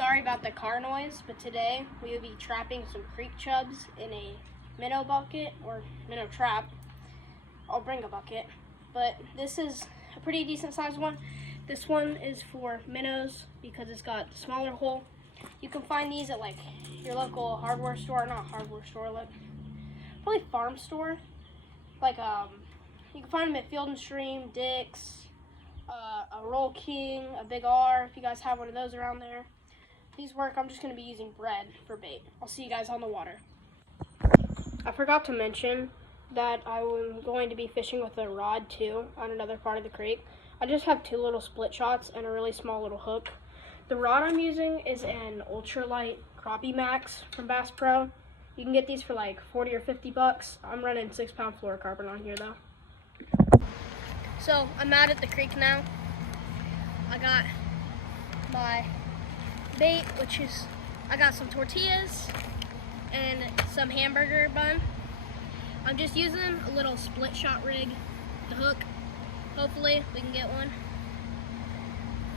Sorry about the car noise, but today we will be trapping some creek chubs in a minnow bucket or minnow trap. I'll bring a bucket, but this is a pretty decent sized one. This one is for minnows because it's got a smaller hole. You can find these at like your local hardware store, not hardware store, like probably farm store. Like you can find them at Field and Stream, Dick's, a Roll King, a Big R, if you guys have one of those around there. These work. I'm just going to be using bread for bait. I'll see you guys on the water. I forgot to mention that I'm going to be fishing with a rod too on another part of the creek. I just have two little split shots and a really small little hook. The rod I'm using is an ultralight Crappie Max from Bass Pro. You can get these for like 40 or 50 bucks. I'm running 6-pound fluorocarbon on here though. So I'm out at the creek now. I got my bait, which is, I got some tortillas and some hamburger bun. I'm just using a little split shot rig, the hook. Hopefully we can get one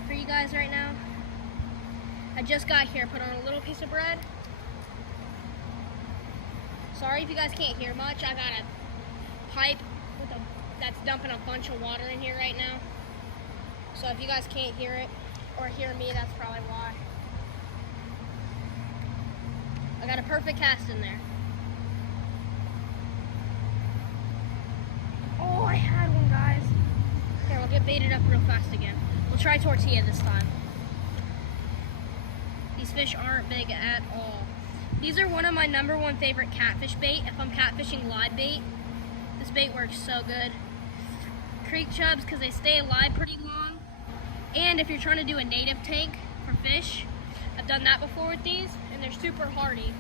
for you guys right now. I just got here, put on a little piece of bread. Sorry if you guys can't hear much. I got a pipe that's dumping a bunch of water in here right now. So if you guys can't hear it or hear me, that's probably why. I got a perfect cast in there. Oh, I had one, guys. Here, we'll get baited up real fast again. We'll try tortilla this time. These fish aren't big at all. These are one of my #1 favorite catfish bait. If I'm catfishing live bait, this bait works so good. Creek chubs, because they stay alive pretty long. And if you're trying to do a native tank for fish, I've done that before with these, and they're super hardy.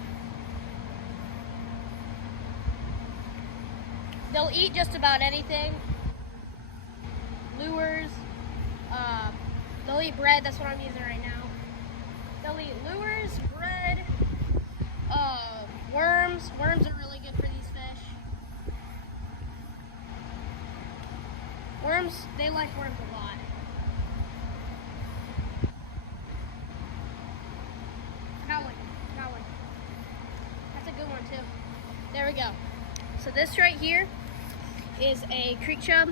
They'll eat just about anything. Lures, they'll eat bread, that's what I'm using right now. They'll eat lures, bread, worms. Worms are really good for these fish. Worms, they like worms a lot. Got one. That's a good one too. There we go. So this right here is a creek chub.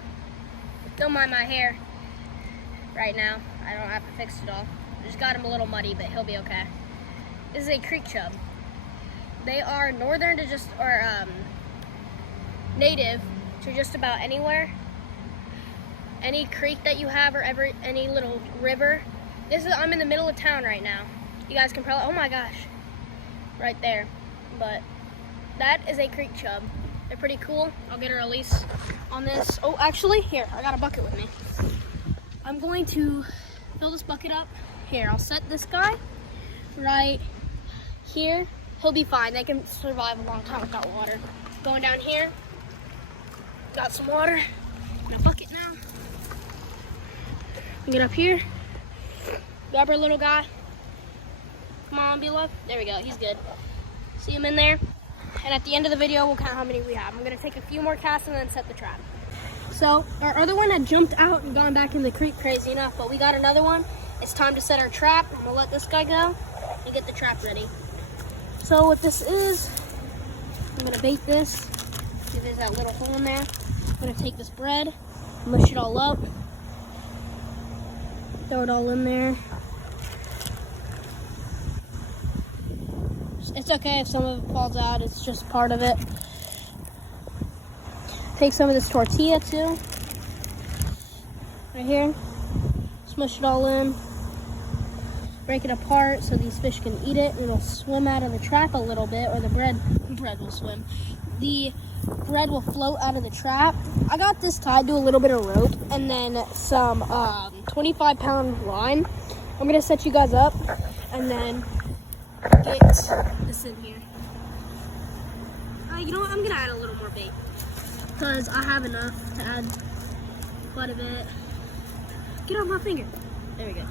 Don't mind my hair right now. I don't have to fix it all. I just got him a little muddy, but he'll be okay. This is a creek chub. They are northern to native to just about anywhere. Any creek that you have or any little river. I'm in the middle of town right now. You guys can probably, oh my gosh, right there. But that is a creek chub. They're pretty cool. I'll get a release on this. Oh, actually, here, I got a bucket with me. I'm going to fill this bucket up. Here, I'll set this guy right here. He'll be fine. They can survive a long time without water. Going down here, got some water in a bucket now. Get up here, grab our little guy. Come on, beloved. There we go, he's good. See him in there? And at the end of the video, we'll count how many we have. I'm gonna take a few more casts and then set the trap. So our other one had jumped out and gone back in the creek, crazy enough, but we got another one. It's time to set our trap. I'm gonna let this guy go and get the trap ready. So what this is, I'm gonna bait this. See, there's that little hole in there. I'm gonna take this bread, mush it all up, throw it all in there. It's okay if some of it falls out, it's just part of it. Take some of this tortilla too, right here. Smush it all in. Break it apart so these fish can eat it and it'll swim out of the trap a little bit, or the bread will swim. The bread will float out of the trap. I got this tied to a little bit of rope and then some 25-pound line. I'm gonna set you guys up and then get this in here. You know what, I'm gonna add a little more bait because I have enough to add quite a bit. Get off my finger. There we go.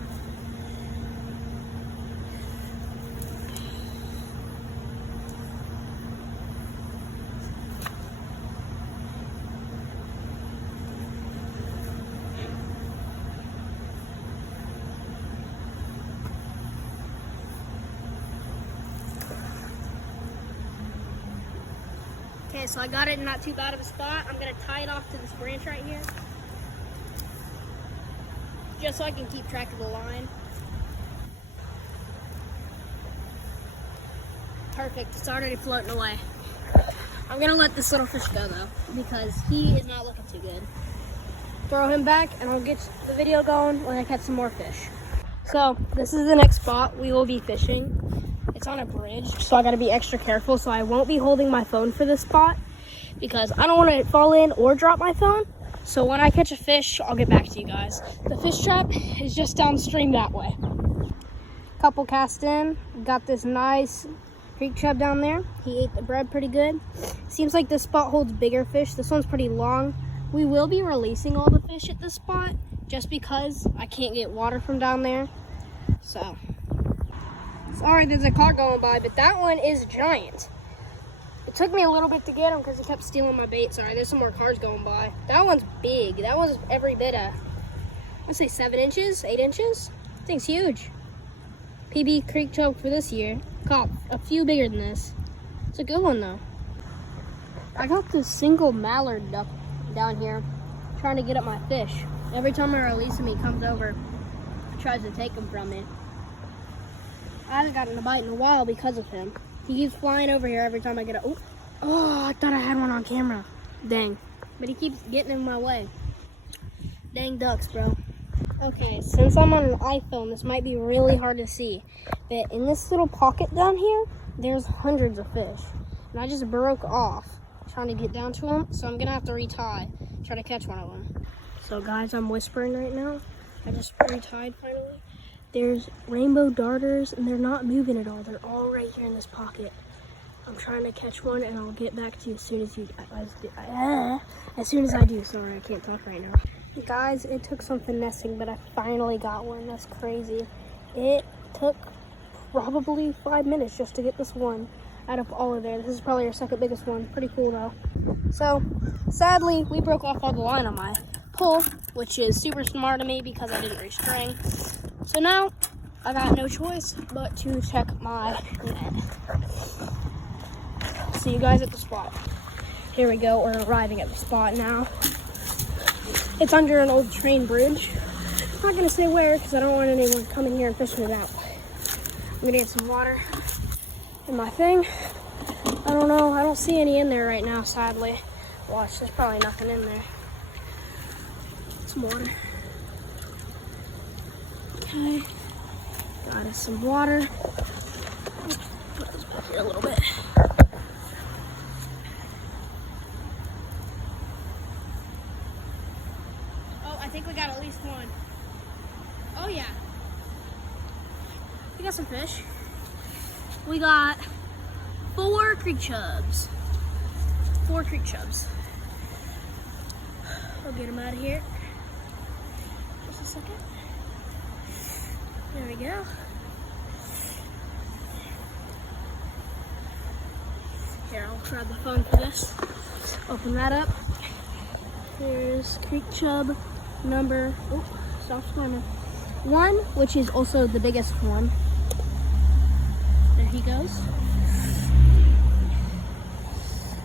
Okay, so I got it in not too bad of a spot. I'm gonna tie it off to this branch right here, just so I can keep track of the line. Perfect, it's already floating away. I'm gonna let this little fish go though, because he is not looking too good. Throw him back and I'll get the video going when I catch some more fish. So this is the next spot we will be fishing. It's on a bridge, so I gotta be extra careful. So I won't be holding my phone for this spot because I don't want to fall in or drop my phone. So when I catch a fish, I'll get back to you guys. The fish trap is just downstream that way. Couple cast in, got this nice creek chub down there. He ate the bread pretty good. Seems like this spot holds bigger fish. This one's pretty long. We will be releasing all the fish at this spot just because I can't get water from down there. So, sorry there's a car going by, but that one is giant. It took me a little bit to get him because he kept stealing my bait. Sorry, there's some more cars going by. That one's big. That one's every bit of, I'd say 7 inches, 8 inches. That thing's huge. PB creek chub for this year. Caught a few bigger than this. It's a good one though. I got this single mallard duck down here trying to get at my fish. Every time I release him, he comes over, tries to take them from me. I haven't gotten a bite in a while because of him. He keeps flying over here every time I get a, oh, I thought I had one on camera. Dang. But he keeps getting in my way. Dang ducks, bro. Okay, since I'm on an iPhone, this might be really hard to see. But in this little pocket down here, there's hundreds of fish. And I just broke off trying to get down to them. So I'm gonna have to retie, try to catch one of them. So guys, I'm whispering right now. I just retied finally. There's rainbow darters and they're not moving at all. They're all right here in this pocket. I'm trying to catch one and I'll get back to you as soon as I do. Sorry, I can't talk right now. Guys, it took some finessing, but I finally got one. That's crazy. It took probably 5 minutes just to get this one out of all of there. This is probably our second biggest one. Pretty cool though. So sadly, we broke off all the line on my pull, which is super smart of me because I didn't restring. So now I got no choice but to check my net. See you guys at the spot. Here we go, we're arriving at the spot now. It's under an old train bridge. I'm not gonna say where because I don't want anyone coming here and fishing it out. I'm gonna get some water in my thing. I don't know, I don't see any in there right now, sadly. Watch, there's probably nothing in there. Some water. Okay, got us some water. Put this back here a little bit. I think we got at least one. Oh yeah. We got some fish. We got 4 creek chubs. 4 creek chubs. I'll get them out of here. Just a second. There we go. Here, I'll grab the phone for this. Open that up. Here's creek chub number, stop swimming. 1, which is also the biggest one. There he goes.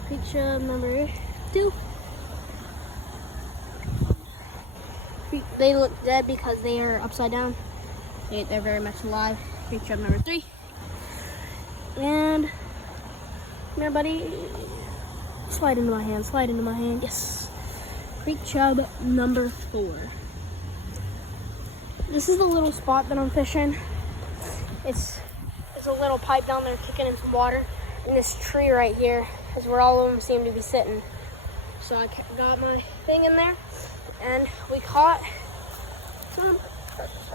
Creek chub number 2. They look dead because they are upside down. They're very much alive. Creek chub number 3. And come here, buddy. Slide into my hand, slide into my hand. Yes. Creek chub number 4. This is the little spot that I'm fishing. It's a little pipe down there kicking in some water. And this tree right here is where all of them seem to be sitting. So I got my thing in there and we caught some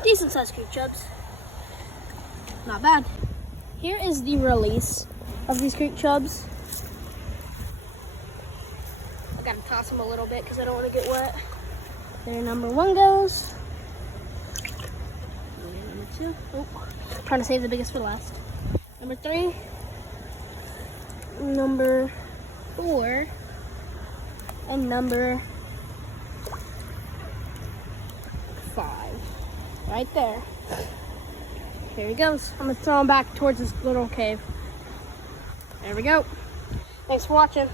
decent sized creek chubs. Not bad. Here is the release of these creek chubs. I gotta toss them a little bit because I don't want to get wet. There, number 1 goes. Number 2. Oh, trying to save the biggest for last. Number 3. Number 4. And number 5. Right there. There he goes. I'm gonna throw him back towards this little cave. There we go. Thanks for watching.